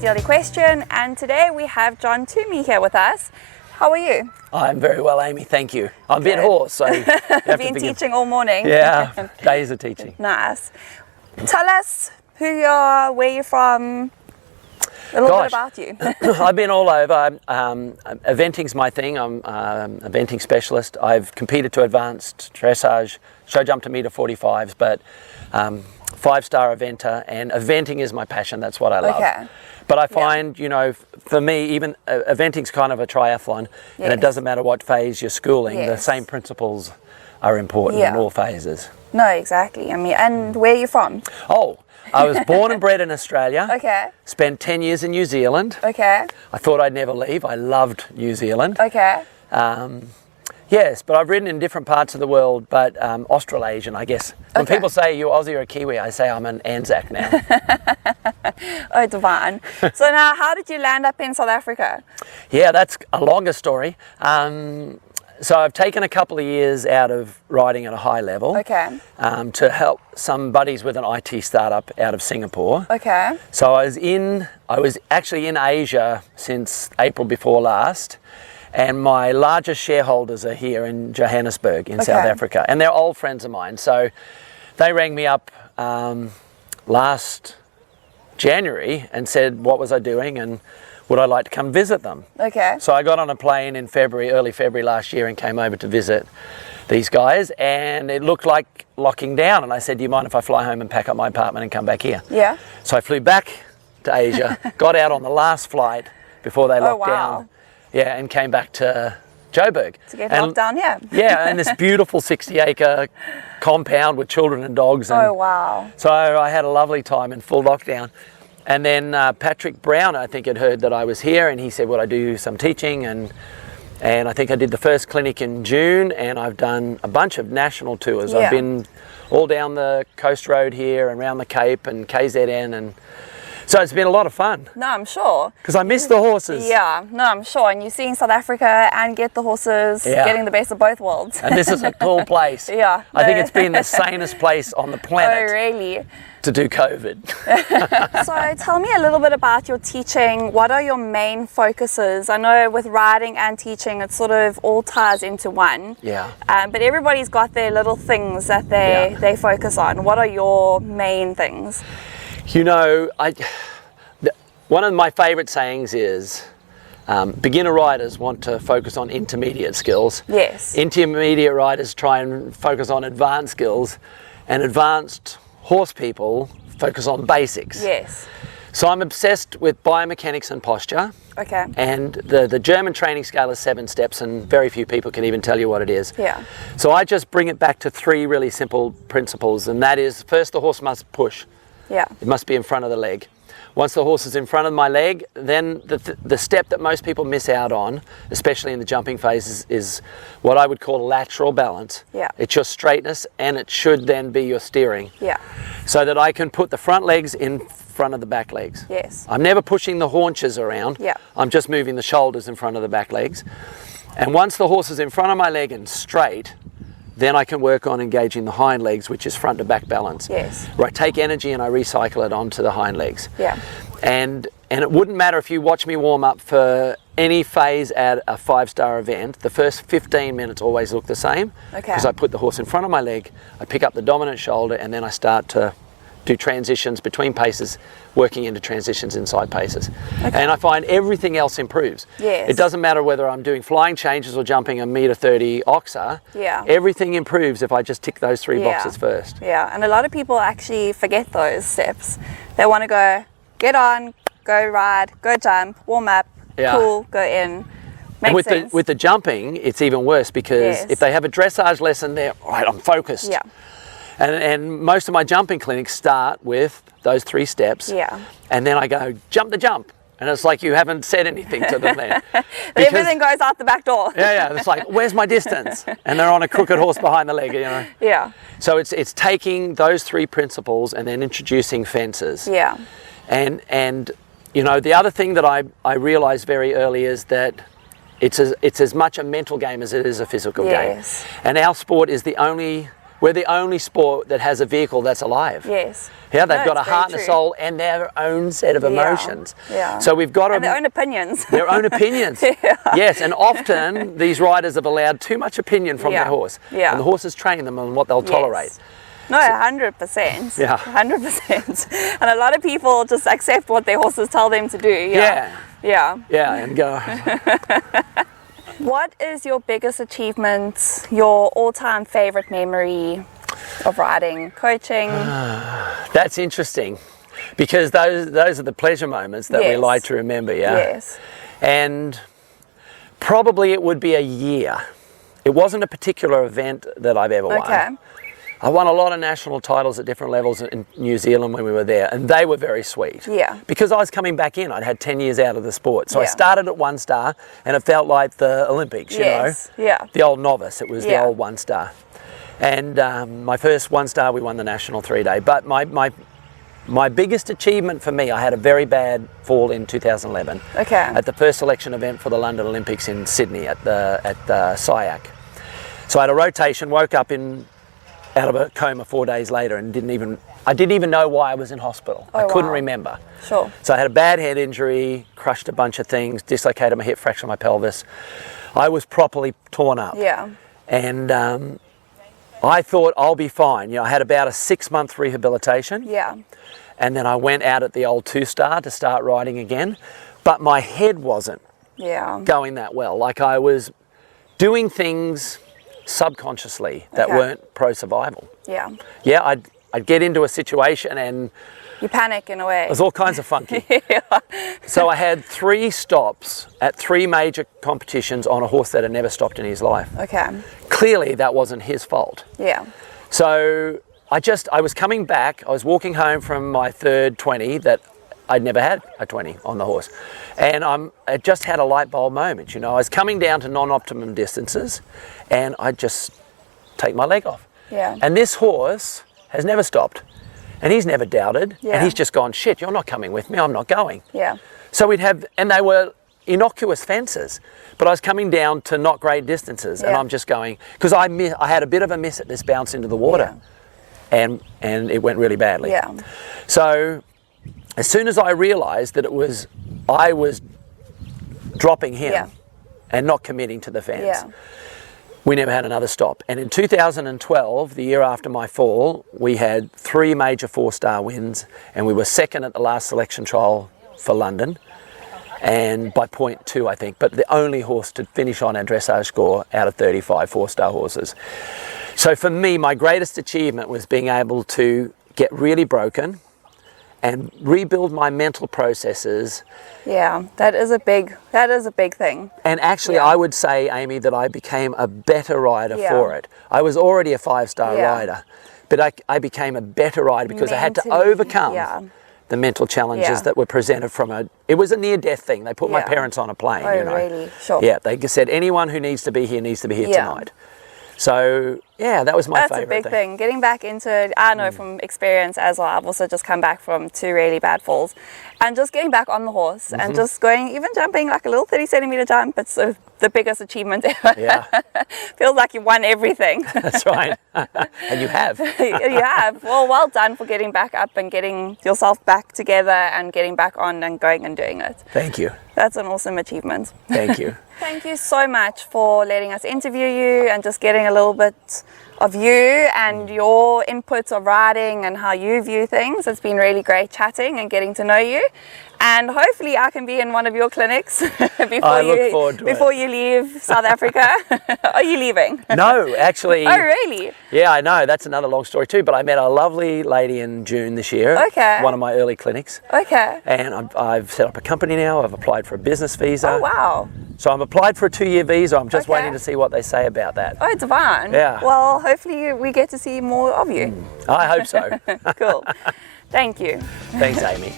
Daily Question, and today we have John Twomey here with us. How are you? I'm very well, Amy, thank you. I'm a bit hoarse, so you have Been to teaching all morning. Yeah, days of teaching. Nice. Tell us who you are, where you're from, a little bit about you. I've been all over. Eventing's my thing. I'm an eventing specialist. I've competed to advanced dressage, show jump to meter 45s, but 5-star eventer, and eventing is my passion. That's what I love. Okay. But I find, you know, for me, even eventing's kind of a triathlon, and it doesn't matter what phase you're schooling, the same principles are important in all phases. No, exactly. I mean, and where are you from? Oh, I was born and bred in Australia. Okay. Spent 10 years in New Zealand. Okay. I thought I'd never leave. I loved New Zealand. Okay. Yes, but I've ridden in different parts of the world, but Australasian, I guess. When people say you're Aussie or a Kiwi, I say I'm an Anzac now. Oh, divine. So now, how did you land up in South Africa? Yeah, that's a longer story. So I've taken a couple of years out of riding at a high level to help some buddies with an IT startup out of Singapore. Okay. So I was actually in Asia since April before last, and my largest shareholders are here in Johannesburg in South Africa, and they're old friends of mine. So they rang me up last January and said, what was I doing and would I like to come visit them? Okay. So I got on a plane in February, early February last year, and came over to visit these guys, and it looked like locking down, and I said, do you mind if I fly home and pack up my apartment and come back here? Yeah. So I flew back to Asia, got out on the last flight before they locked down. Yeah, and came back to Joburg. To get locked down here. Yeah, and this beautiful 60-acre compound with children and dogs. And oh, wow. So I had a lovely time in full lockdown. And then Patrick Brown, I think, had heard that I was here, and he said, would I do some teaching? And I think I did the first clinic in June, and I've done a bunch of national tours. I've been all down the coast road here and around the Cape and KZN, and so it's been a lot of fun. No, I'm sure. Because I miss the horses. Yeah, no, I'm sure. And you're seeing South Africa and get the horses, getting the best of both worlds. And this is a cool place. Yeah. I think it's been the sanest place on the planet. Oh, really? To do COVID. So tell me a little bit about your teaching. What are your main focuses? I know with riding and teaching, it sort of all ties into one. Yeah. But everybody's got their little things that they focus on. What are your main things? You know, one of my favorite sayings is, beginner riders want to focus on intermediate skills. Yes. Intermediate riders try and focus on advanced skills, and advanced horse people focus on basics. Yes. So I'm obsessed with biomechanics and posture. Okay. And the German training scale is 7 steps, and very few people can even tell you what it is. Yeah. So I just bring it back to 3 really simple principles, and that is, first, the horse must push. Yeah. It must be in front of the leg. Once the horse is in front of my leg, then the step that most people miss out on, especially in the jumping phase, is what I would call lateral balance. Yeah. It's your straightness, and it should then be your steering. Yeah. So that I can put the front legs in front of the back legs. Yes. I'm never pushing the haunches around. Yeah. I'm just moving the shoulders in front of the back legs. And once the horse is in front of my leg and straight, then I can work on engaging the hind legs, which is front to back balance. Yes. Where I take energy and I recycle it onto the hind legs. Yeah. And it wouldn't matter if you watch me warm up for any phase at a 5-star event, the first 15 minutes always look the same. Okay. Because I put the horse in front of my leg, I pick up the dominant shoulder, and then I start to do transitions between paces, working into transitions inside paces. Okay. And I find everything else improves. Yes. It doesn't matter whether I'm doing flying changes or jumping a meter 30 oxa. Yeah. Everything improves if I just tick those 3 boxes first. Yeah, and a lot of people actually forget those steps. They want to go, get on, go ride, go jump, warm up, cool, go in. Makes sense. With the jumping, it's even worse, because if they have a dressage lesson, they're, all right, I'm focused. Yeah. And most of my jumping clinics start with those 3 steps. Yeah. And then I go, jump the jump. And it's like you haven't said anything to them then. Everything goes out the back door. Yeah. It's like, where's my distance? And they're on a crooked horse behind the leg, you know. Yeah. So it's taking those 3 principles and then introducing fences. Yeah. And you know, the other thing that I realized very early is that it's as much a mental game as it is a physical game. And our sport is the only we're the only sport that has a vehicle that's alive. Yes. Yeah, they've No, got a it's very heart and a true. soul and their own set of emotions. Yeah. So we've got to... And their own opinions. Their own opinions. Yeah. Yes, and often these riders have allowed too much opinion from Yeah. their horse. Yeah. And the horses train them on what they'll tolerate. No, 100%. Yeah. 100%. And a lot of people just accept what their horses tell them to do. Yeah. Yeah. Yeah, and go... What is your biggest achievement, your all-time favorite memory of riding, coaching? That's interesting, because those are the pleasure moments that we Yes. like to remember, yeah? Yes. And probably it would be a year. It wasn't a particular event that I've ever won. Okay. I won a lot of national titles at different levels in New Zealand when we were there, and they were very sweet. Yeah. Because I was coming back in, I'd had 10 years out of the sport. So I Yeah. started at 1 star, and it felt like the Olympics, you Yes. know? Yeah. The old novice, it was the Yeah. old 1 star. And my first 1 star, we won the national 3-day. But my biggest achievement for me, I had a very bad fall in 2011 Okay. at the first selection event for the London Olympics in Sydney at the SIAC. So I had a rotation, woke up out of a coma 4 days later, and I didn't even know why I was in hospital. I couldn't wow. remember. Sure. So I had a bad head injury, crushed a bunch of things, dislocated my hip, fractured my pelvis. I was properly torn up. Yeah. And I thought I'll be fine. You know, I had about a 6-month rehabilitation. Yeah. And then I went out at the old 2 star to start riding again. But my head wasn't Yeah. going that well. Like, I was doing things subconsciously that Okay. weren't pro-survival. Yeah. Yeah, I'd get into a situation and You panic in a way. it was all kinds of funky. So I had 3 stops at 3 major competitions on a horse that had never stopped in his life. Okay. Clearly that wasn't his fault. Yeah. So I was coming back, I was walking home from my 3rd 20 that I'd never had a 20 on the horse. And I just had a light bulb moment, you know. I was coming down to non-optimum distances and I'd just take my leg off. Yeah. And this horse has never stopped and he's never doubted. Yeah. And he's just gone, shit, you're not coming with me, I'm not going. Yeah. So and they were innocuous fences, but I was coming down to not great distances and Yeah. I'm just going, because I had a bit of a miss at this bounce into the water. And it went really badly. Yeah. So as soon as I realized that I was dropping him Yeah. and not committing to the fence, Yeah. we never had another stop. And in 2012, the year after my fall, we had 3 major 4-star wins and we were 2nd at the last selection trial for London, and by 0.2 I think, but the only horse to finish on our dressage score out of 35 4-star horses. So for me, my greatest achievement was being able to get really broken and rebuild my mental processes. Yeah. That is a big thing. And actually, Yeah. I would say, Amy, that I became a better rider Yeah. for it. I was already a 5-star Yeah. rider, but I became a better rider because I had to Mentally, overcome yeah. the mental challenges Yeah. that were presented it was a near-death thing. They put my Yeah. parents on a plane, Oh, you know. really? Sure. Yeah, they just said, anyone who needs to be here Yeah. tonight. So, yeah, that was my That's favourite a big thing. Getting back into it, I know from experience as well, I've also just come back from 2 really bad falls. And just getting back on the horse and just even jumping like a little 30-centimetre jump, it's the biggest achievement ever. Yeah, Feels like you won everything. that's right. And you have. You have. Well done for getting back up and getting yourself back together and getting back on and going and doing it. Thank you. That's an awesome achievement. Thank you. Thank you so much for letting us interview you and just getting a little bit of you and your inputs of riding and how you view things. It's been really great chatting and getting to know you. And hopefully I can be in one of your clinics before you leave South Africa. Are you leaving? No, actually. Oh, really? Yeah, I know. That's another long story too. But I met a lovely lady in June this year. Okay. One of my early clinics. Okay. And I've set up a company now. I've applied for a business visa. Oh, wow. So I've applied for a 2-year visa. I'm just Okay. waiting to see what they say about that. Oh, divine. Yeah. Well, hopefully we get to see more of you. I hope so. Cool. Thank you. Thanks, Amy.